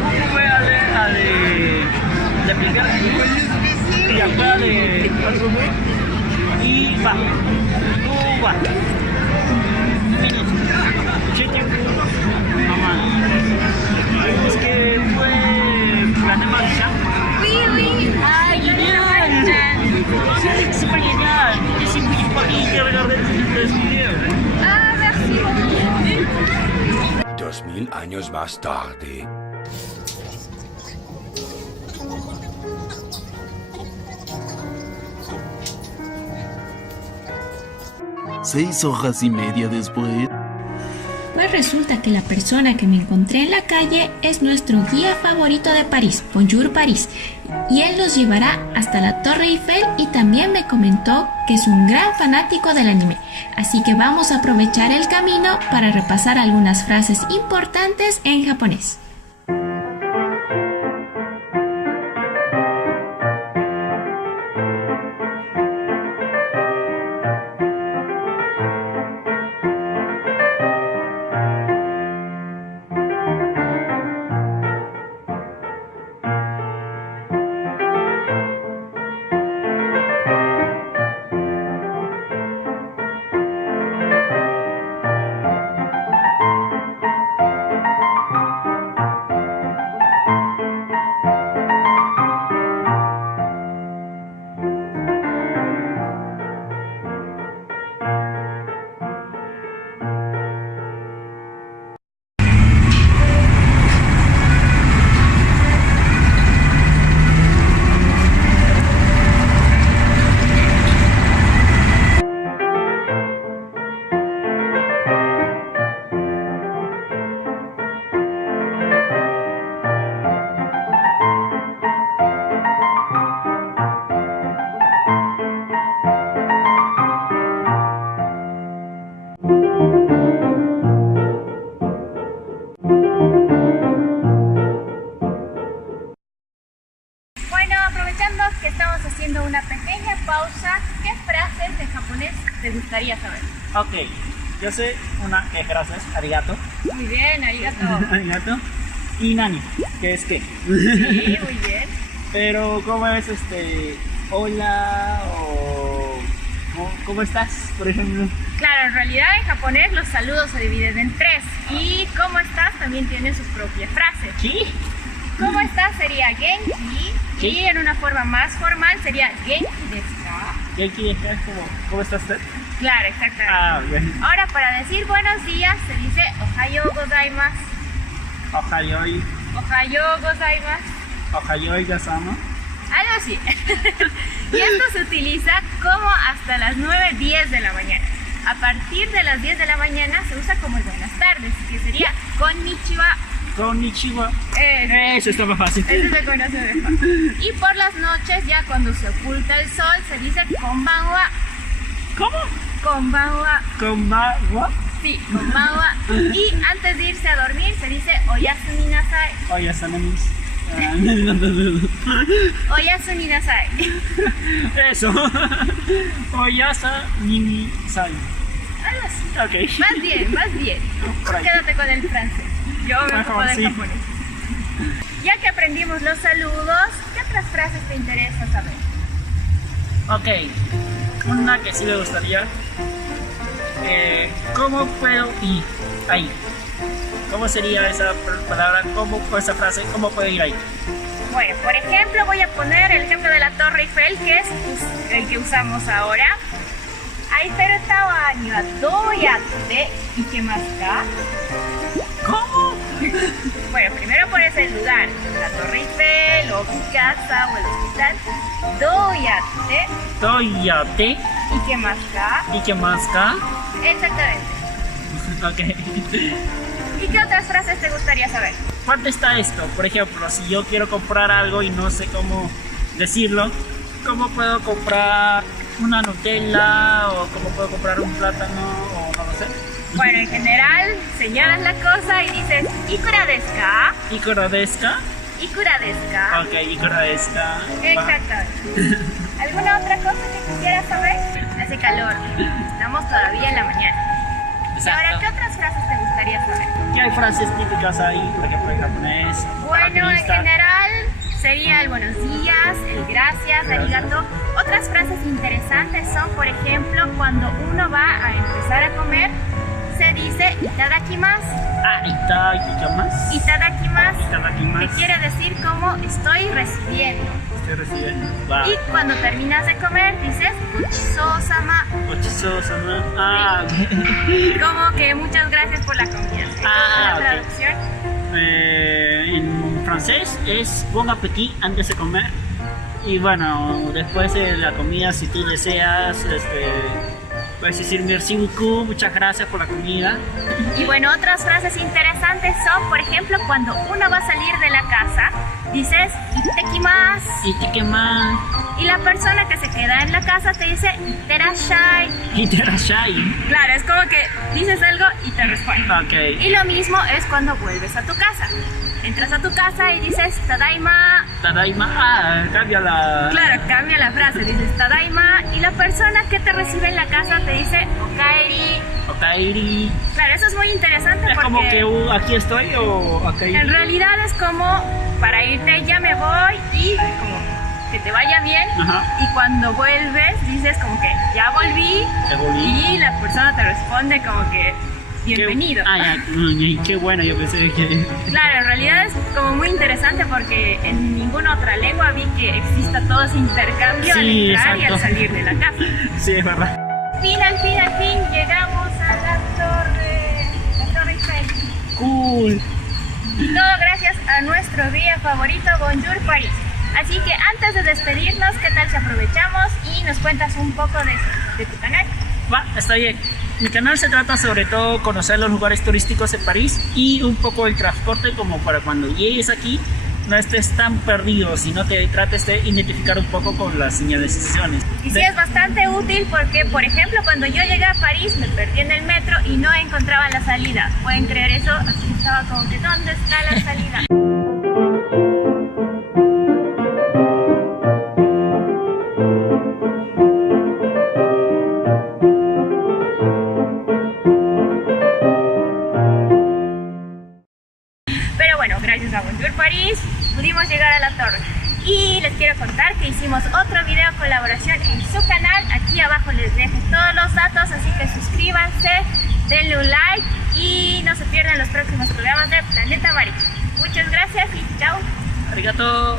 buku de aplicar y acá de y va. Va. Mamá. Es que fue la tema de Sam. Oui, oui. ¡Ay, genial! Sí, súper genial. Y si muy que regarder los videos. Ah, merci beaucoup. 2000 años más tarde. Seis horas y media después. Pues resulta que la persona que me encontré en la calle es nuestro guía favorito de París, Bonjour París, y él nos llevará hasta la Torre Eiffel y también me comentó que es un gran fanático del anime, así que vamos a aprovechar el camino para repasar algunas frases importantes en japonés. Que estamos haciendo una pequeña pausa, ¿qué frases de japonés te gustaría saber? Ok, yo sé una que frases, arigato. Muy bien, arigato. Arigato. Y nani, que es que. Sí, muy bien. Pero, ¿cómo es hola o ¿cómo estás, por ejemplo? Claro, en realidad en japonés los saludos se dividen en tres y ¿cómo estás? También tiene su propia frase. ¿Sí? ¿Cómo estás? Sería genki. ¿Sí? Y en una forma más formal sería genki desu ka. Genki desu ka es como, ¿cómo estás usted? Claro, exactamente. Ah, bien. Ahora para decir buenos días se dice ohayo gozaimasu. Ohayoi. Ohayo gozaimasu. Ohayoi gasama. Algo así. Y esto se utiliza como hasta las 9:10 de la mañana. A partir de las 10 de la mañana se usa como buenas tardes, que sería konnichiwa. Konnichiwa. Eso está más fácil. Eso se conoce mejor. Y por las noches, ya cuando se oculta el sol, se dice konbanwa. ¿Cómo? Konbanwa. Konbanwa. Sí, konbanwa. Y antes de irse a dormir se dice oyasumi nasai. Oyasumi. Oyasumi nasai. Eso. Oyasumi sai. Algo así. Ok. Más bien, más bien. Quédate con el francés. Yo me ocupo del japonés. Ya que aprendimos los saludos, ¿qué otras frases te interesa saber? Ok, una que sí me gustaría. ¿Cómo puedo ir ahí? ¿Cómo sería esa palabra? ¿Cómo esa frase? ¿Cómo puedo ir ahí? Bueno, por ejemplo, voy a poner el ejemplo de la Torre Eiffel, que es el que usamos ahora. Eiffel Tower ni wa dou yatte ikemasu ka? ¿Cómo? Bueno, primero pones el lugar, la Torre Eiffel, o mi casa, o el hospital. Dou yatte Toyate. ikemasu ka? Ikemasu ka? Exactamente. Ok. ¿Y qué otras frases te gustaría saber? ¿Cuánto está esto? Por ejemplo, si yo quiero comprar algo y no sé cómo decirlo, ¿cómo puedo comprar una Nutella o cómo puedo comprar un plátano o no lo sé? Bueno, en general, señalas la cosa y dices ¿ikura desu ka? ¿Ikura desu ka? ¿Ikura desu ka? Ok, ¿ikura desu ka? Exactamente. ¿Alguna otra cosa que quisieras saber? Hace calor. Estamos todavía en la mañana. Y ahora, ¿qué otras frases te gustaría saber? ¿Qué hay frases típicas ahí, por ejemplo, en japonés? Bueno, en japonista? general sería el buenos días, el gracias, arigato. Otras frases interesantes son, por ejemplo, cuando uno va a empezar a comer, se dice itadakimasu. Ah, itadakimasu. Itadakimasu, Itadakimasu. que quiere decir como estoy recibiendo. Estoy recibiendo. Va. Y cuando terminas de comer dices gochizou-sama, Gochizou-sama. Ah, como que muchas gracias por la comida. Ah, la ok. traducción. En francés es bon appétit antes de comer. Y bueno, después de la comida, si tú deseas, puedes decir merci beaucoup, muchas gracias por la comida. Y bueno, otras frases interesantes son, por ejemplo, cuando uno va a salir de la casa, dices ittekimasu. ¿Y qué más? Y la persona que se queda en la casa te dice itterashai. Iterashai. Claro, es como que dices algo y te responde. Ok. Y lo mismo es cuando vuelves a tu casa. Entras a tu casa y dices tadaima. Tadaima. Ah, cambia la. Claro, cambia la frase, dices tadaima. Y la persona que te recibe en la casa te dice okaeri. Okaeri. Claro, eso es muy interesante Es porque como que aquí estoy o okaeri. en realidad es como para irte ya me voy y como que te vaya bien. Ajá. Y cuando vuelves dices como que ya volví. Ya volví. Y la persona te responde como que bienvenido. Ah, ya. Qué bueno, yo pensé que. Claro, en realidad es como muy interesante porque en ninguna otra lengua vi que exista todo ese intercambio al Sí, entrar y al exacto. salir de la casa. Sí, es verdad. Al fin llegamos a la Torre Eiffel. Cool. Y todo gracias a nuestro guía favorito, Bonjour París. Así que antes de despedirnos, ¿qué tal si aprovechamos y nos cuentas un poco de tu canal? Va, está bien. Mi canal se trata sobre todo conocer los lugares turísticos de París y un poco el transporte, como para cuando llegues aquí no estés tan perdido, sino que trates de identificar un poco con las señalizaciones. Y sí es bastante útil porque, por ejemplo, cuando yo llegué a París me perdí en el metro y no encontraba la salida. ¿Pueden creer eso? Así estaba como que ¿dónde está la salida? Pero bueno, gracias a Bonjour París pudimos llegar a la torre. Y les quiero contar que hicimos otro video colaboración en su canal. Aquí abajo les dejo todos los datos, así que suscríbanse, denle un like y no se pierdan los próximos programas de Planeta Amarillo. Muchas gracias y chao. Arigato.